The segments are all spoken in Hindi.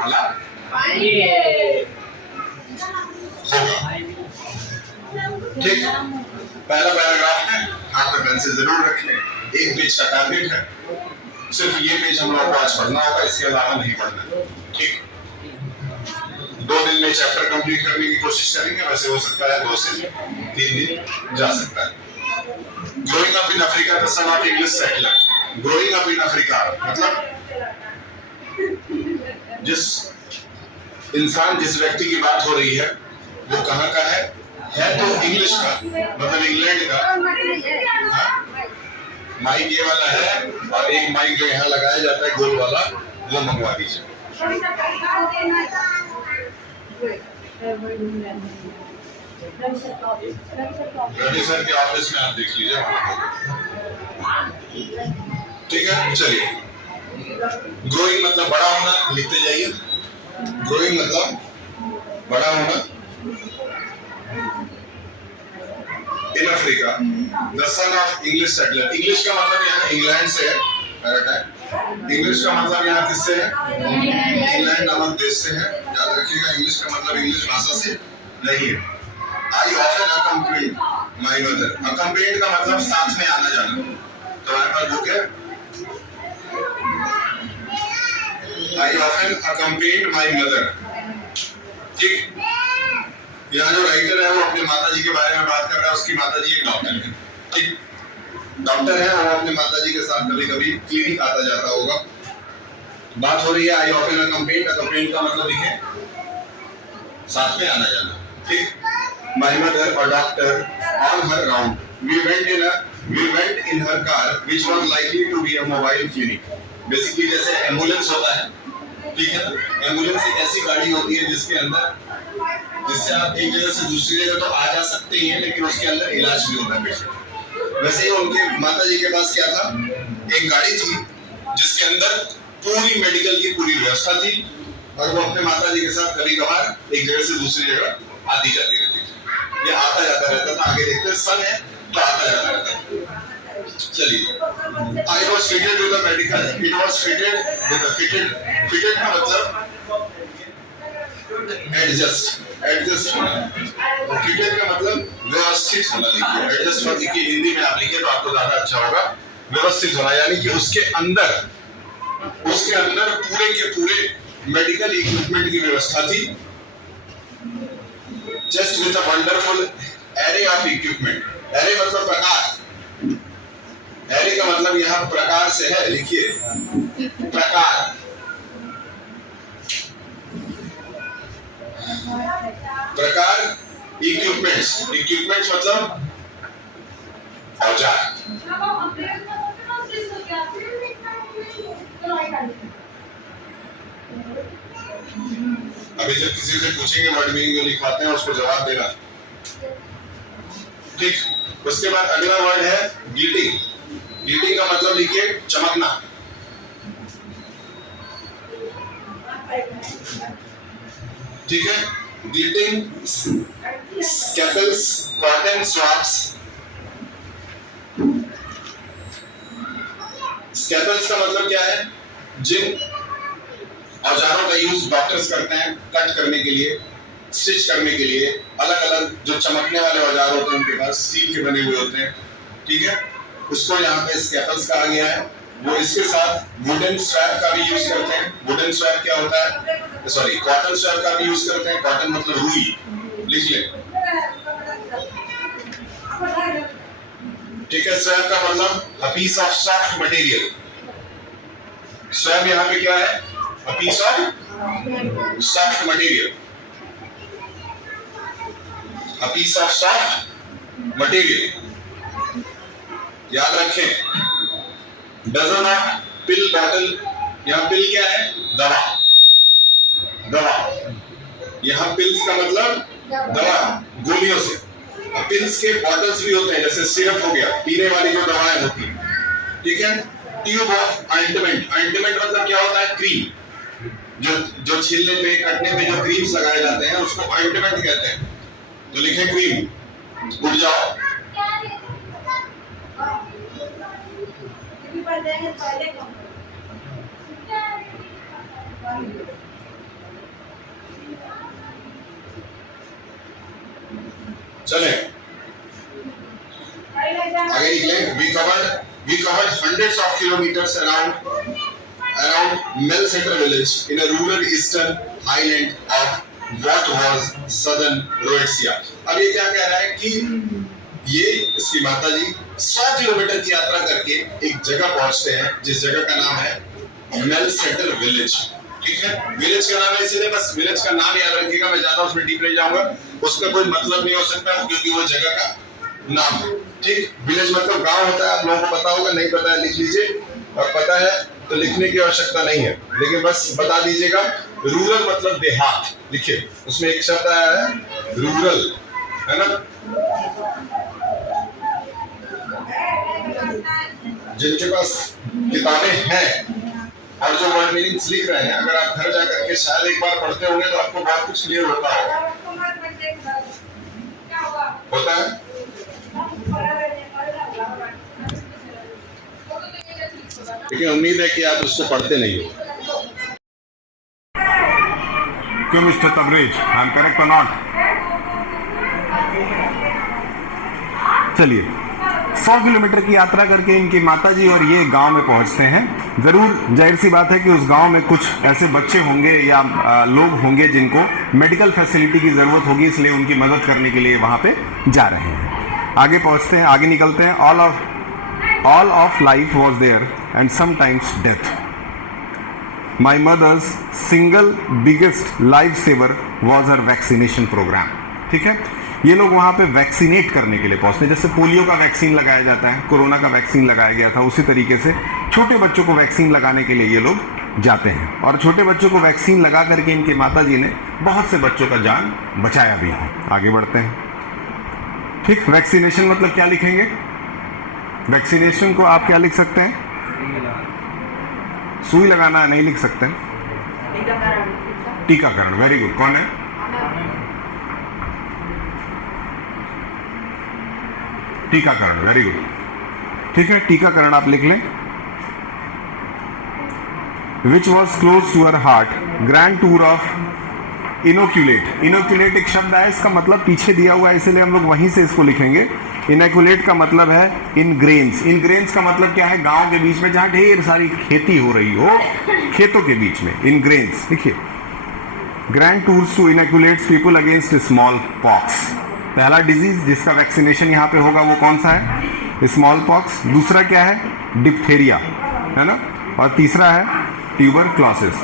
फॉर्मूला ठीक। पहला पैराग्राफ है, हाथ में पेंसिल जरूर रखें। एक पेज का टारगेट है, सिर्फ ये पेज हम लोग को आज पढ़ना होगा, इसके अलावा नहीं पढ़ना। ठीक, 2 दिन में चैप्टर कंप्लीट करने की कोशिश करेंगे। वैसे हो सकता है 2 से 3 दिन जा सकता है। Growing up in Africa the son of English settler. Growing up in Africa मतलब जिस इंसान, जिस व्यक्ति की बात हो रही है वो कहाँ का है तो इंग्लिश का, मतलब इंग्लैंड का। माइक ये वाला है, और एक माइक जो यहाँ लगाया जाता है गोल वाला, वो मंगवा दीजिए। रवि सर के ऑफिस में आप देख लीजिए, ठीक है। चलिए, ग्रोइंग मतलब बड़ा होना, लिखते जाइए। ग्रोइंग मतलब बड़ा होना। In Africa the son of English settler. English का मतलब यहाँ इंग्लैंड से है। इंग्लिश का मतलब यहाँ किससे है? इंग्लैंड नामक देश से है। याद रखिएगा, इंग्लिश का मतलब इंग्लिश भाषा से नहीं है। I often accompanied my mother. Accompanied का मतलब साथ में आना जाना। तो हमारे पास बुक है, I often accompanied my mother. ठीक, यहाँ जो राइटर है वो अपने माताजी के बारे में बात कर रहा है। उसकी माताजी एक डॉक्टर है। ठीक, डॉक्टर है, वो अपने माताजी के साथ कभी कभी क्लिनिक आता जाता होगा। बात हो रही है आई ऑफन अकम्पनीड। अकम्पनीड का मतलब लिखे साथ में आना जाना। ठीक, माय मदर और doctor on her round we went in her car which was likely to be a mobile clinic. Basically जैसे एम्बुलेंस होता है, ठीक है ना। एम्बुलेंस एक ऐसी गाड़ी होती है जिसके अंदर, जिससे आप एक जगह से दूसरी जगह तो आ जा सकते ही हैं, लेकिन उसके अंदर इलाज भी होता है पेशेंट। वैसे ही उनके माताजी के पास क्या था, एक गाड़ी थी जिसके अंदर पूरी मेडिकल की पूरी व्यवस्था थी, और वो अपने माताजी के साथ कभी कभार एक जगह से दूसरी जगह आती जाती रहती थी। ये आता जाता रहता था। आगे देखते सन है तो आता जाता रहता था। चलिए, I was fitted with a medical, it was fitted with a fitted का मतलब एडजस्ट होना। फिटेड का मतलब व्यवस्थित होना। देखिए, एडजस्ट होने की हिंदी में आप लिखे तो आपको ज्यादा अच्छा होगा। व्यवस्थित होना यानी कि उसके अंदर पूरे के पूरे मेडिकल इक्विपमेंट की व्यवस्था थी। Just with a wonderful array of equipment. Array मतलब प्रकार। एरे का मतलब यहाँ प्रकार से है। लिखिए, प्रकार। प्रकार, इक्विपमेंट्स मतलब औजार। अभी जब किसी से पूछेंगे वर्ड मीनिंग जो लिखवाते हैं उसको जवाब देना। ठीक, उसके बाद अगला वर्ड है ग्लिटिंग। ग्लिटिंग का मतलब लिखिए चमकना। ठीक है, ग्लिटिंग, स्कैपल्स, कॉटन स्वैप्स। स्कैपल्स का मतलब क्या है? जिन औजारों का यूज डॉक्टर्स करते हैं कट करने के लिए, स्टिच करने के लिए। अलग अलग जो चमकने वाले औजार होते हैं उनके पास स्टील के बने हुए होते हैं। ठीक है, उसको यहाँ पे स्कैपल्स कहा गया है। वो इसके साथ वुडन स्वैप का भी यूज करते हैं। वुडन स्वैप क्या होता है? सॉरी, कॉटन स्वैप का भी यूज करते हैं। कॉटन मतलब रुई, लिख ले। ठीक है, स्वैप का मतलब a piece of soft material. Swab यहाँ पे क्या है? A piece of soft material. A piece of soft material. याद रखें, डजन ऑफ पिल बॉटल। यहाँ पिल क्या है? दवा। दवा, यहाँ पिल्स का मतलब दवा, गोलियों से। पिल्स के बॉटल्स भी होते हैं, जैसे सिरप हो गया, पीने वाली जो दवाएं होती हैं। ठीक है, ट्यूब ऑफ ऑइंटमेंट। ऑइंटमेंट मतलब क्या होता है? क्रीम। जो छीलने पे, कटने पे जो क्रीम्स लगाए जाते हैं उसको ऑइंटमेंट कहते हैं। तो लिखे क्रीम। उठ जाओ। चले आगे निकले। we covered hundreds of kilometers around Melsetter village in a rural eastern highland of what was southern Rhodesia। अब ये क्या कह रहा है कि ये इसकी माता जी 100 किलोमीटर की यात्रा करके एक जगह पहुंचते हैं जिस जगह का नाम है मेलसेटर विलेज। ठीक है, विलेज का नाम है इसलिए बस विलेज का नाम याद रखिएगा, मैं ज्यादा उसमें डीप नहीं जाऊंगा, उसका कोई मतलब नहीं हो सकता क्योंकि वो जगह का नाम है। ठीक, विलेज मतलब गांव होता है, आप लोगों को पता होगा, नहीं पता है लिख लीजिए, और पता है तो लिखने की आवश्यकता नहीं है, लेकिन बस बता दीजिएगा। रूरल मतलब देहात, लिखिए उसमें एक शब्द आया है रूरल, है ना। जिनके पास किताबें हैं और जो वर्ड मीनिंग्स लिख रहे हैं, अगर आप घर जाकर के शायद एक बार पढ़ते होंगे तो आपको बहुत कुछ क्लियर होता है। लेकिन उम्मीद है कि आप उसको पढ़ते नहीं हो। क्यों mister Tabrez, I am correct और नॉट? चलिए, 100 किलोमीटर की यात्रा करके इनकी माताजी और ये गांव में पहुंचते हैं। ज़रूर जाहिर सी बात है कि उस गांव में कुछ ऐसे बच्चे होंगे या लोग होंगे जिनको मेडिकल फैसिलिटी की ज़रूरत होगी, इसलिए उनकी मदद करने के लिए वहां पे जा रहे हैं। आगे पहुंचते हैं, आगे निकलते हैं। All of life was there and sometimes death. My mother's single biggest life saver was her vaccination programme. ठीक है, ये लोग वहाँ पे वैक्सीनेट करने के लिए पहुँचते हैं। जैसे पोलियो का वैक्सीन लगाया जाता है, कोरोना का वैक्सीन लगाया गया था, उसी तरीके से छोटे बच्चों को वैक्सीन लगाने के लिए ये लोग जाते हैं। और छोटे बच्चों को वैक्सीन लगा करके इनकी माताजी ने बहुत से बच्चों का जान बचाया भी है। आगे बढ़ते हैं। ठीक, वैक्सीनेशन मतलब क्या लिखेंगे? वैक्सीनेशन को आप क्या लिख सकते हैं? सुई लगाना नहीं लिख सकते हैं। टीकाकरण, वेरी गुड। कौन है? टीकाकरण, वेरी गुड। ठीक है, टीकाकरण आप लिख लें। Which was close to her heart, grand tour of inoculate. Inoculate एक शब्द है, इसका मतलब पीछे दिया हुआ है, इसलिए हम लोग वहीं से इसको लिखेंगे। इनोक्यूलेट का मतलब है इनग्रेन्स। इनग्रेन्स का मतलब क्या है? गांव के बीच में जहां ढेर सारी खेती हो रही हो, खेतों के बीच में इनग्रेन्स। देखिए, grand tours to inoculate people against smallpox. पहला डिजीज जिसका वैक्सीनेशन यहाँ पे होगा वो कौन सा है? Smallpox. दूसरा क्या है? डिप्थेरिया, है ना। और तीसरा है ट्यूबरक्लोसिस।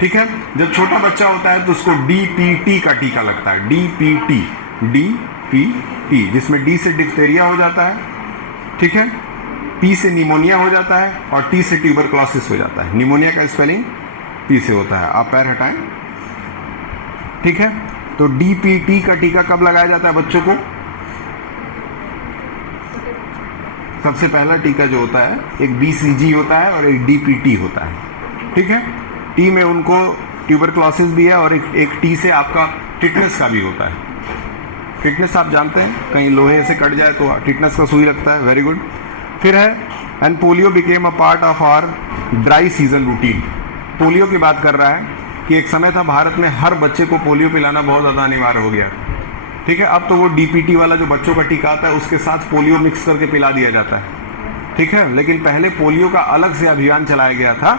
ठीक है, जब छोटा बच्चा होता है तो उसको DPT का टीका लगता है। DPT, जिसमें D से डिप्थेरिया हो जाता है, ठीक है, P से निमोनिया हो जाता है और T से ट्यूबरक्लोसिस हो जाता है। निमोनिया का स्पेलिंग P से होता है। आप पैर हटाएं। ठीक है, तो DPT का टीका कब लगाया जाता है बच्चों को? सबसे पहला टीका जो होता है, एक BCG होता है और एक DPT होता है। ठीक है, T में उनको ट्यूबरक्लोसिस भी है और एक T से आपका टिटनेस का भी होता है। टिटनेस आप जानते हैं, कहीं लोहे से कट जाए तो टिटनेस का सुई लगता है। Very good. फिर है and polio became a part of our dry season routine. Polio की बात कर रहा है कि एक समय था भारत में हर बच्चे को पोलियो पिलाना बहुत ज़्यादा अनिवार्य हो गया। ठीक है, अब तो वो DPT वाला जो बच्चों का टीका आता है उसके साथ पोलियो मिक्स करके पिला दिया जाता है। ठीक है, लेकिन पहले पोलियो का अलग से अभियान चलाया गया था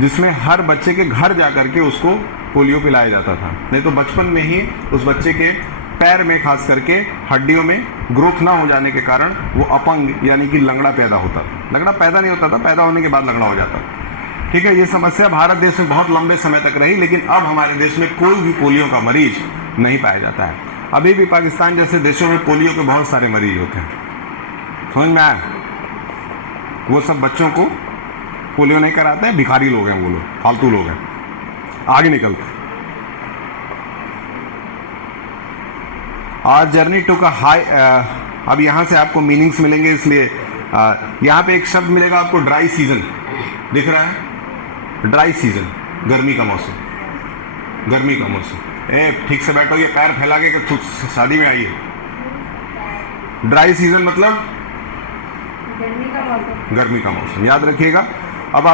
जिसमें हर बच्चे के घर जा करके उसको पोलियो पिलाया जाता था। नहीं तो बचपन में ही उस बच्चे के पैर में खास करके हड्डियों में ग्रोथ ना हो जाने के कारण वो अपंग यानी कि लंगड़ा पैदा होता था। लंगड़ा पैदा नहीं होता था, पैदा होने के बाद लंगड़ा हो जाता था। ठीक है, ये समस्या भारत देश में बहुत लंबे समय तक रही, लेकिन अब हमारे देश में कोई भी पोलियो का मरीज नहीं पाया जाता है। अभी भी पाकिस्तान जैसे देशों में पोलियो के बहुत सारे मरीज होते हैं। समझ में आया? वो सब बच्चों को पोलियो नहीं कराते हैं, भिखारी लोग हैं वो लोग, फालतू लोग हैं। आगे निकलते। और जर्नी टू का हाई, अब यहाँ से आपको मीनिंग्स मिलेंगे, इसलिए यहाँ पे एक शब्द मिलेगा आपको, ड्राई सीजन। दिख रहा है? ड्राई सीजन, गर्मी का मौसम। गर्मी का मौसम। ठीक से बैठो, ये पैर फैला के शादी में आइए। ड्राई सीजन मतलब गर्मी का मौसम, याद रखिएगा। अब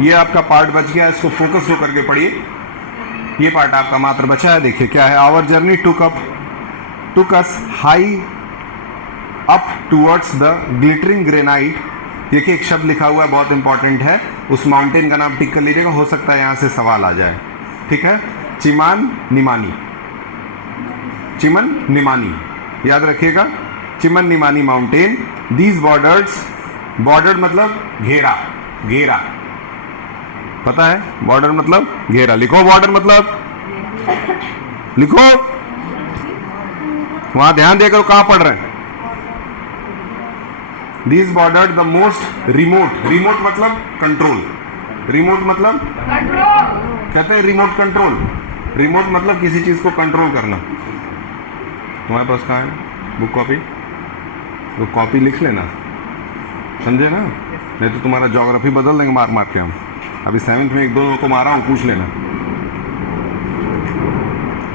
ये आपका पार्ट बच गया, इसको फोकस हो करके पढ़िए। ये पार्ट आपका मात्र बचा है। देखिए क्या है, our journey took up took us high up towards the glittering granite. देखिए एक शब्द लिखा हुआ है, बहुत इंपॉर्टेंट है, उस माउंटेन का नाम टिक कर लीजिएगा, हो सकता है यहाँ से सवाल आ जाए, ठीक है। चिमान निमानी, चिमन निमानी, याद रखिएगा, Chimanimani mountain. These borders, border मतलब घेरा, घेरा, पता है बॉर्डर मतलब घेरा, लिखो बॉर्डर मतलब, लिखो, वहां ध्यान देकर कहां पढ़ रहे हैं। These bordered the most remote, remote मतलब कंट्रोल, रिमोट मतलब कंट्रोल, कहते हैं रिमोट कंट्रोल, रिमोट मतलब किसी चीज को कंट्रोल करना। तुम्हारे पास कहाँ है बुक कॉपी, वो कॉपी लिख लेना, समझे ना, नहीं तो तुम्हारा ज्योग्राफी बदल देंगे मार मार के हम। अभी 7th में 1-2 को मारा हूँ, पूछ लेना,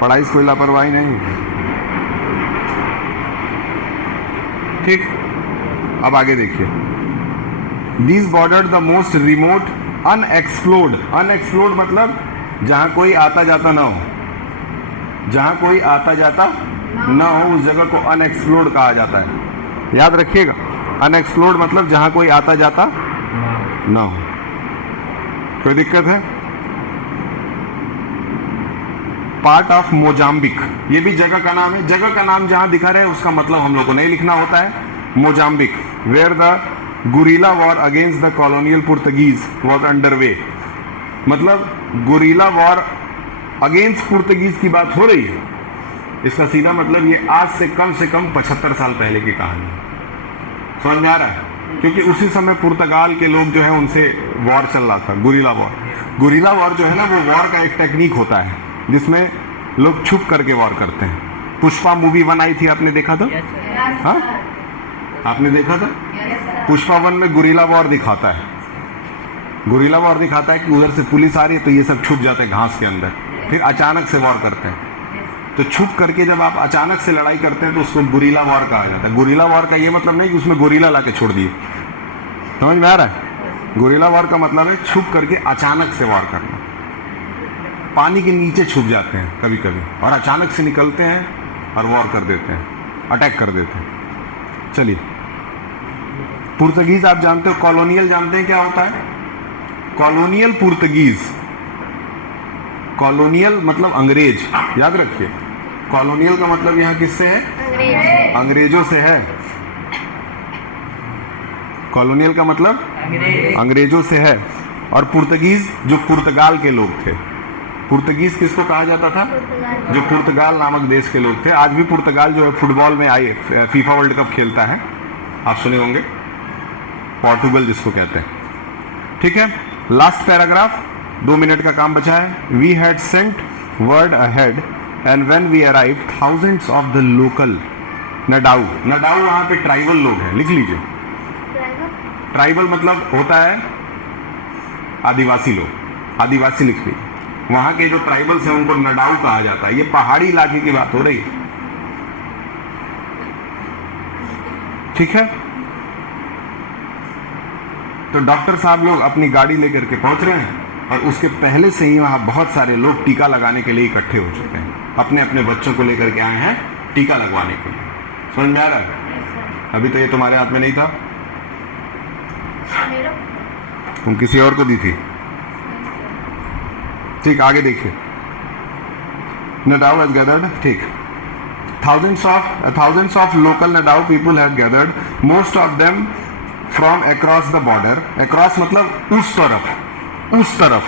पढ़ाई से कोई लापरवाही नहीं, ठीक। अब आगे देखिए, these border the most remote unexplored, unexplored मतलब जहां कोई आता जाता ना हो, जहां कोई आता जाता ना हो उस जगह को अनएक्सप्लोर्ड कहा जाता है, याद रखिएगा। अनएक्सप्लोर्ड मतलब जहां कोई आता जाता ना हो। कोई दिक्कत है? पार्ट ऑफ मोजाम्बिक, ये भी जगह का नाम है, जगह का नाम जहां दिखा रहे उसका मतलब हम लोग को नहीं लिखना होता है। Mozambique, where the guerrilla war against the colonial Portuguese was under way, मतलब गुरिल्ला वॉर अगेंस्ट पुर्तगीज की बात हो रही है, इसका सीधा मतलब ये आज से कम 75 साल पहले की कहानी है। समझ में आ रहा है? क्योंकि उसी समय पुर्तगाल के लोग जो है उनसे वॉर चल रहा था, गुरिल्ला वॉर। गुरिल्ला वॉर जो है ना, वो वॉर का एक टेक्निक होता है जिसमें लोग छुप करके वॉर करते हैं। पुष्पा मूवी 1 आई थी, आपने देखा था? हाँ, आपने देखा था? पुष्पा 1 में गुरिल्ला वॉर दिखाता है, गुरिल्ला वॉर दिखाता है कि उधर से पुलिस आ रही है तो ये सब छुप जाते हैं घास के अंदर, फिर अचानक से वॉर करते हैं। तो छुप करके जब आप अचानक से लड़ाई करते हैं तो उसको गुरिल्ला वॉर कहा जाता है। गुरिल्ला वॉर का ये मतलब नहीं कि उसमें गोरिल्ला ला के छोड़ दिए, समझ में आ रहा है? गुरिल्ला वॉर का मतलब है छुप करके अचानक से वॉर करना, पानी के नीचे छुप जाते हैं कभी कभी और अचानक से निकलते हैं और वॉर कर देते हैं, अटैक कर देते हैं। चलिए, पुर्तगीज आप जानते हो, कॉलोनियल जानते हैं क्या होता है? कॉलोनियल पुर्तगीज, कॉलोनियल मतलब अंग्रेज, याद रखिए। कॉलोनियल का मतलब यहाँ किससे है? अंग्रेजों से है। कॉलोनियल का मतलब अंग्रेजों से है। और पुर्तगीज जो पुर्तगाल के लोग थे, पुर्तगीज किसको कहा जाता था? जो पुर्तगाल नामक देश के लोग थे। आज भी पुर्तगाल जो है फुटबॉल में आए, फीफा वर्ल्ड कप खेलता है, आप सुने होंगे, पोर्टुगल जिसको कहते हैं, ठीक है। लास्ट पैराग्राफ, 2 मिनट का काम बचा है। We had sent word ahead and when we arrive thousands of the local Ndau, Ndau वहां पे ट्राइबल लोग हैं, लिख लीजिए। ट्राइबल मतलब होता है आदिवासी लोग, आदिवासी लिख लीजिए। वहां के जो ट्राइबल्स हैं उनको नडाऊ कहा जाता है। ये पहाड़ी इलाके की बात हो रही है, ठीक है। तो डॉक्टर साहब लोग अपनी गाड़ी लेकर के पहुंच रहे हैं और उसके पहले से ही वहां बहुत सारे लोग टीका लगाने के लिए इकट्ठे हो चुके हैं, अपने अपने बच्चों को लेकर के आए हैं टीका लगवाने के लिए। समझ में आ रहा है? अभी तो ये तुम्हारे हाथ में नहीं था, तुम किसी और को दी थी, ठीक। आगे देखिए, नडाऊ हैज गैदर्ड, ठीक। thousands of local Nadao people had gathered, most of them from across the border. Across मतलब उस तरफ, उस तरफ,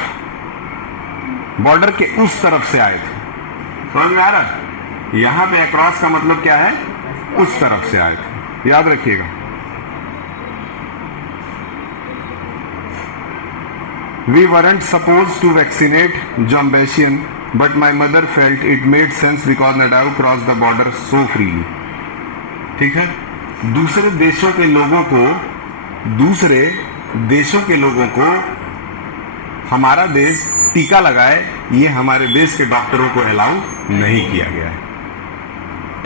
बॉर्डर के उस तरफ से आए थे। समझ में आ रहा है? यहां पे across का मतलब क्या है? उस तरफ से आए थे, याद रखिएगा। We weren't supposed to vaccinate Jombasian, but my mother felt it made sense because Nadao crossed the border so freely. ठीक है। दूसरे देशों के लोगों को हमारा देश टीका लगाए, ये हमारे देश के डॉक्टरों को अलाउ नहीं किया गया है।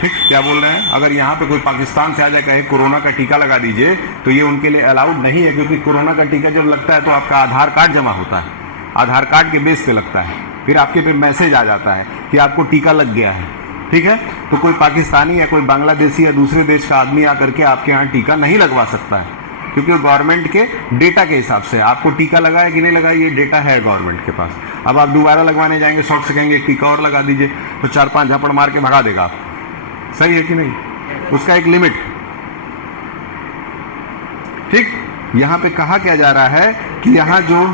ठीक, क्या बोल रहे हैं? अगर यहाँ पे कोई पाकिस्तान से आ जाए कहे कोरोना का टीका लगा दीजिए, तो ये उनके लिए अलाउड नहीं है, क्योंकि कोरोना का टीका जब लगता है तो आपका आधार कार्ड जमा होता है, आधार कार्ड के बेस पे लगता है, फिर आपके पे मैसेज आ जाता है कि आपको टीका लग गया है। ठीक है, तो कोई पाकिस्तानी या कोई बांग्लादेशी या दूसरे देश का आदमी आकर के आपके यहाँ टीका नहीं लगवा सकता है, क्योंकि गवर्नमेंट के डेटा के हिसाब से आपको टीका लगाया कि नहीं लगाया ये डेटा है गवर्नमेंट के पास। अब आप दोबारा लगवाने जाएंगे, शौक से कहेंगे एक टीका और लगा दीजिए, तो 4-5 झापड़ मार के भगा देगा। सही है कि नहीं? उसका एक लिमिट। ठीक, यहाँ पे कहा क्या जा रहा है कि यहाँ जो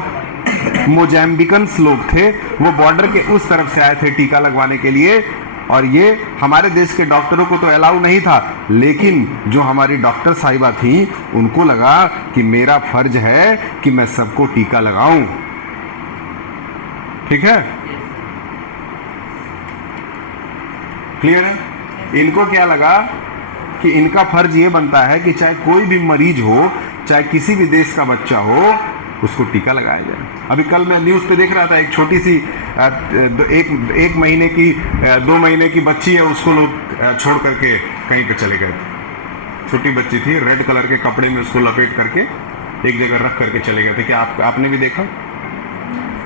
मोजाम्बिकन्स लोग थे वो बॉर्डर के उस तरफ से आए थे टीका लगवाने के लिए, और ये हमारे देश के डॉक्टरों को तो अलाउ नहीं था, लेकिन जो हमारी डॉक्टर साहिबा थी उनको लगा कि मेरा फर्ज है कि मैं सबको टीका लगाऊं। ठीक है, क्लियर है? इनको क्या लगा कि इनका फर्ज ये बनता है कि चाहे कोई भी मरीज हो, चाहे किसी भी देश का बच्चा हो, उसको टीका लगाया जाए। अभी कल मैं न्यूज़ पे देख रहा था, एक छोटी सी एक महीने की 2 महीने की बच्ची है, उसको लोग छोड़ करके कहीं पे चले गए थे। छोटी बच्ची थी, रेड कलर के कपड़े में उसको लपेट करके एक जगह रख करके चले गए थे। क्या आपने भी देखा?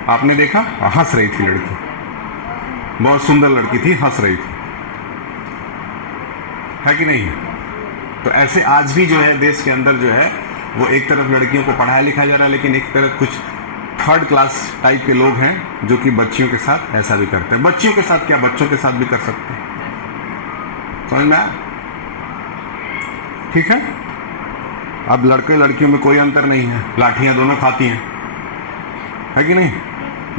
आपने देखा? हंस रही थी लड़की, बहुत सुंदर लड़की थी, हंस रही थी, है कि नहीं? तो ऐसे आज भी जो है देश के अंदर जो है वो एक तरफ लड़कियों को पढ़ाया लिखाया जा रहा है, लेकिन एक तरफ कुछ 3rd क्लास टाइप के लोग हैं जो कि बच्चियों के साथ ऐसा भी करते हैं। बच्चियों के साथ क्या, बच्चों के साथ भी कर सकते हैं। समझ में आया? ठीक है, अब लड़के लड़कियों में कोई अंतर नहीं है, लाठियां दोनों खाती हैं, है कि नहीं?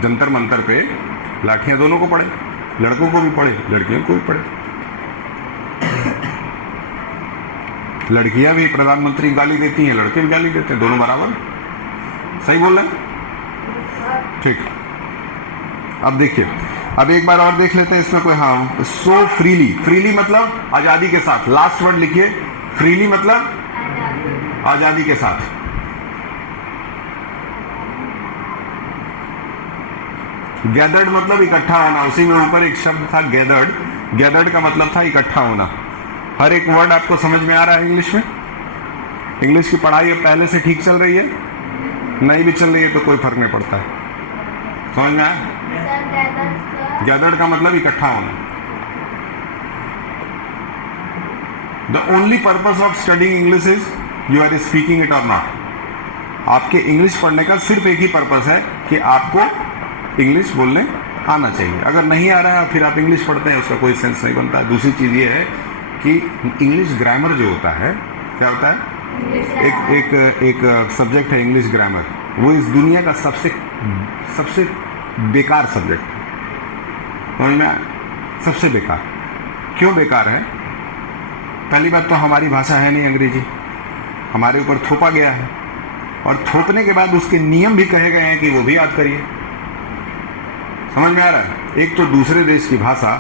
जंतर मंतर पे लाठियां दोनों को पड़े, लड़कों को भी पड़े, लड़कियों को भी पड़े। लड़कियां भी प्रधानमंत्री गाली देती हैं, लड़के भी गाली देते हैं, दोनों बराबर। सही बोल रहे हैं? ठीक, अब देखिए, अब एक बार और देख लेते हैं इसमें कोई। हाँ, सो फ्रीली, फ्रीली मतलब आजादी के साथ। लास्ट वर्ड लिखिए, फ्रीली मतलब आजादी के साथ। गैदर्ड मतलब इकट्ठा होना, उसी में ऊपर एक शब्द था गैदर्ड। गैदर्ड का मतलब था इकट्ठा होना। हर एक वर्ड आपको समझ में आ रहा है इंग्लिश में? इंग्लिश की पढ़ाई अब पहले से ठीक चल रही है? नहीं भी चल रही है तो कोई फर्क नहीं पड़ता है। समझ में आया? गैदर्ड का मतलब इकट्ठा होना। The only purpose of studying English is you are speaking it और नॉट। आपके इंग्लिश पढ़ने का सिर्फ एक ही पर्पस है कि आपको इंग्लिश बोलने आना चाहिए। अगर नहीं आ रहा है फिर आप इंग्लिश पढ़ते हैं, उसका कोई सेंस नहीं बनता। दूसरी चीज़ ये है कि इंग्लिश ग्रामर जो होता है, क्या होता है? एक सब्जेक्ट है इंग्लिश ग्रामर, वो इस दुनिया का सबसे बेकार सब्जेक्ट है। समझ में आया? सबसे बेकार। क्यों बेकार है? पहली बात तो हमारी भाषा है नहीं अंग्रेजी, हमारे ऊपर थोपा गया है, और थोपने के बाद उसके नियम भी कहे गए हैं कि वो भी याद करिए। समझ में आ रहा है? एक तो दूसरे देश की भाषा,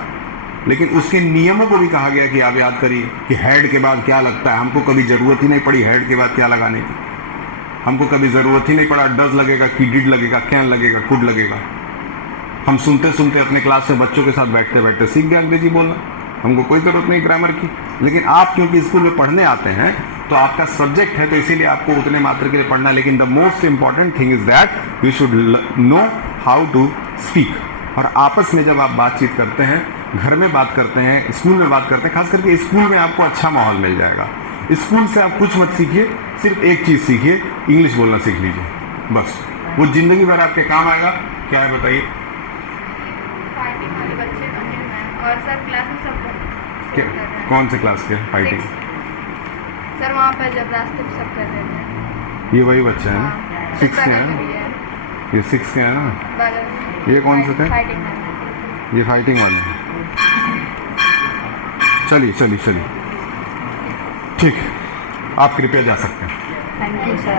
लेकिन उसके नियमों को भी कहा गया कि आप याद करिए कि हेड के बाद क्या लगता है। हमको कभी ज़रूरत ही नहीं पड़ी हेड के बाद क्या लगाने की, हमको कभी ज़रूरत ही नहीं पड़ा डज लगेगा कि डिड लगेगा, कैन लगेगा, कुड लगेगा। हम सुनते सुनते अपने क्लास में बच्चों के साथ बैठते बैठते सीख गए अंग्रेजी बोलना, हमको कोई ज़रूरत नहीं ग्रामर की। लेकिन आप क्योंकि स्कूल में पढ़ने आते हैं तो आपका सब्जेक्ट है, तो इसीलिए आपको उतने मात्र के लिए पढ़ना। लेकिन the most important thing is that you should know how to speak. और आपस में जब आप बातचीत करते हैं, घर में बात करते हैं, स्कूल में बात करते हैं, खास करके स्कूल में आपको अच्छा माहौल मिल जाएगा। स्कूल से आप कुछ मत सीखिए, सिर्फ एक चीज़ सीखिए, इंग्लिश बोलना सीख लीजिए, बस। वो जिंदगी भर आपके काम आएगा। क्या है बताइए? फाइटिंग वाले बच्चे बने हुए हैं और सर क्लास में सब कौन से क्लास के फाइटिंग? सर वहाँ पर जब रास्ते पे सब कर रहे थे। ये वही बच्चे हैं ना? 6 के हैं, ये 6 के हैं ना? ये कौन से थे? ये फाइटिंग वाले हैं। चलिए चलिए चलिए, ठीक है, आप कृपया जा सकते हैं। Thank you sir.